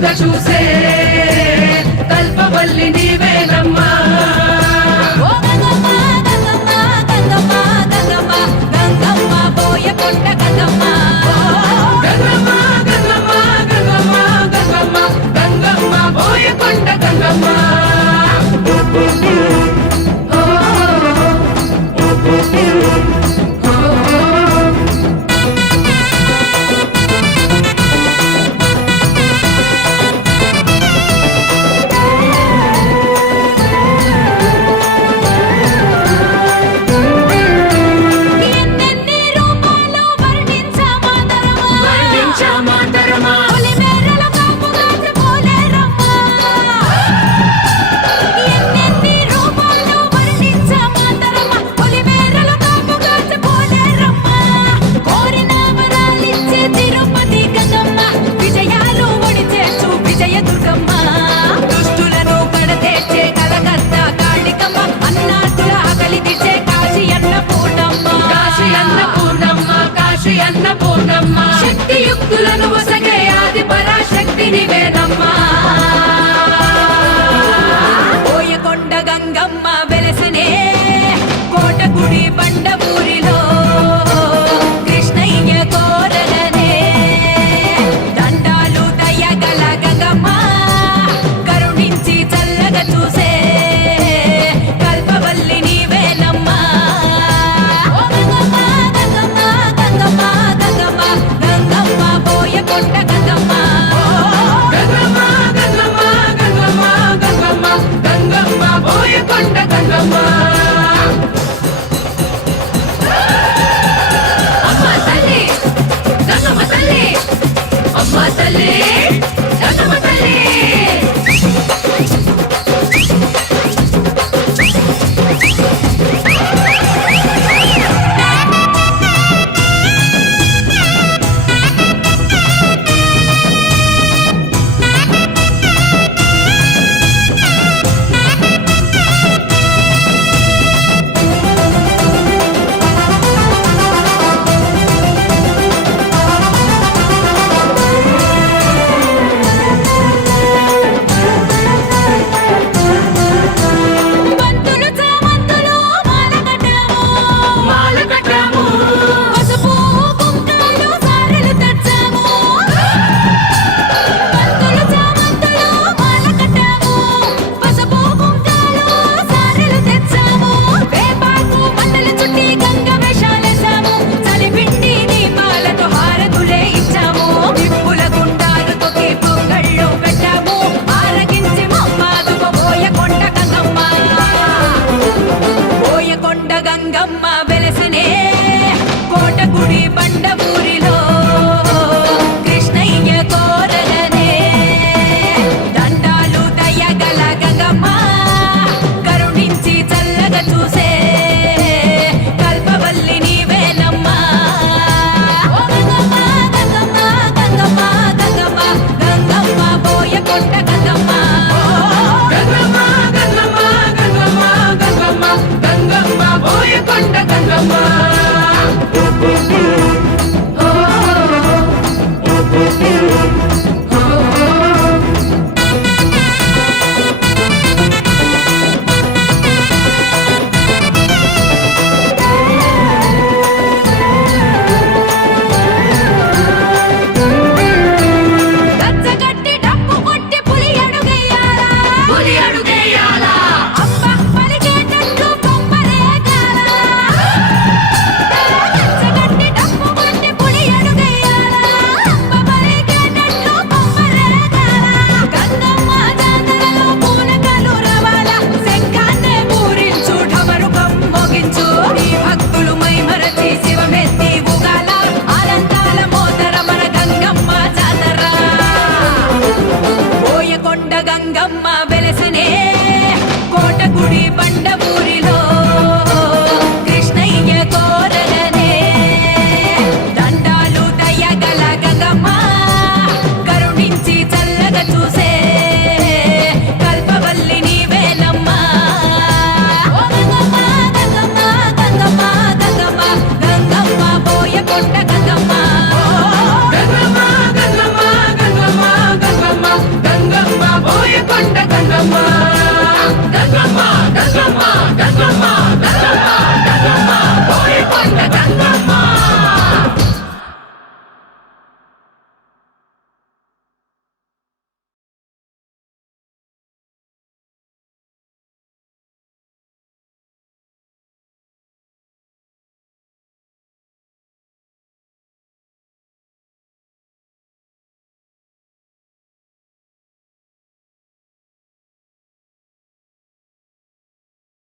చల్లగా చూసే కల్పవల్లి నీవేనమ్మా. ఓ గంగమ్మ గంగమ్మ గంగమ్మ గంగమ్మ గంగమ్మ బోయకొండ గంగమ్మ. గంగమ్మ గంగమ్మ గంగమ్మ గంగమ్మ గంగమ్మ బోయకొండ గంగమ్మ. ఎన్నెన్ని రూపాలు వర్ణించమాతరమా. వర్ణించమాతరమా. పొలిమేరల కాపుగాత్రి పోలేరమ్మా. ఎన్నెన్ని రూపాలు వర్ణించమాతరమా. పొలిమేరల కాపుగాత్రి పోలేరమ్మా. కోరిన వరాలిచ్చే తిరుపతి గంగమ్మ. విజయాలు ఒడిచేర్చు విజయదుర్గమ్మ. దుష్టులను కడతేర్చే కలకత్తా కాళికమ్మ. అన్నార్థుల ఆకలి తీర్చే కాశీ అన్నపూర్ణమ్మ. కాశీ అన్నపూర్ణమ్మ కాశీ అన్నపూర్ణమ్మ. శక్తియుక్తులను ఒసగే ఆది పరాశక్తి నీవేనమ్మా. బోయకొండ గంగమ్మ వెలసినే కోటగుడి బండపూరిలో. కృష్ణయ్య కోరలనే దండాలు దయగల గంగమ్మ. కరుణించి చల్లగా చూసే కల్పవల్లి నీవేనమ్మా. ఓ గంగమ్మ గంగమ్మ గంగమ్మ గంగమ్మ గంగమ్మ బోయకొండ గంగమ్మ. గంగమ్మ గంగమ్మ గంగమ్మ గంగమ్మ గంగమ్మ బోయకొండ గంగమ్మ. అమ్మ తల్లి గంగమ్మ తల్లి. అమ్మ తల్లి గంగమ్మ తల్లి. బంతులు చామంతులు మాల కట్టాము. మాల కట్టాము. పసుపు కుంకాలు సారెలు తెచ్చాము. బంతులు చామంతులు మాల కట్టాము. పసుపు కుంకాలు సారెలు తెచ్చాము. వేపాకు మంటలు చుట్టి గంగ వేషాలేసాము. చలిపిండి దీపాలతో హారతులే ఇచ్చాము. నిప్పుల గుండాలు తొక్కి పొంగళ్ళు పెట్టాము. ఆరగించి మమ్మాదువ బోయకొండ గంగమ్మ. బోయకొండ గంగమ్మ వెలసినే కోటగుడి బండపూరిలో. కృష్ణయ్య కోరలనే దండాలు దయగల గంగమ్మ. కరుణించి చల్లగా చూసే కల్పవల్లి నీవేనమ్మా. ఓ గంగమ్మ గంగమ్మ గంగమ్మ గంగమ్మ గంగమ్మ బోయకొండ గంగమ్మ. గంగమ్మ గంగమ్మ గంగమ్మ గంగమ్మ గంగమ్మ బోయకొండ గంగమ్మ. గచ్చగట్టి డప్పు కొట్టి పులి అడుగెయ్యాలా. పులి అడుగేయాలా. అబ్బ పలికేటట్లు బొమ్మరేగాలా. గచ్చగట్టి డప్పు కొట్టి పులి అడుగెయ్యాలా. అబ్బ పలికేటట్లు బొమ్మరేగాలా. గంగమ్మ జాతరలో పూనకాలు రావాలా. శంఖాన్నే పూరించు ఢమరుకం మోగించు. నీ భక్తులు మైమరచి శివమెత్తి ఊగాల. ఆనందాల మోతర మన గంగమ్మ జాతర. బోయకొండ గంగమ్మ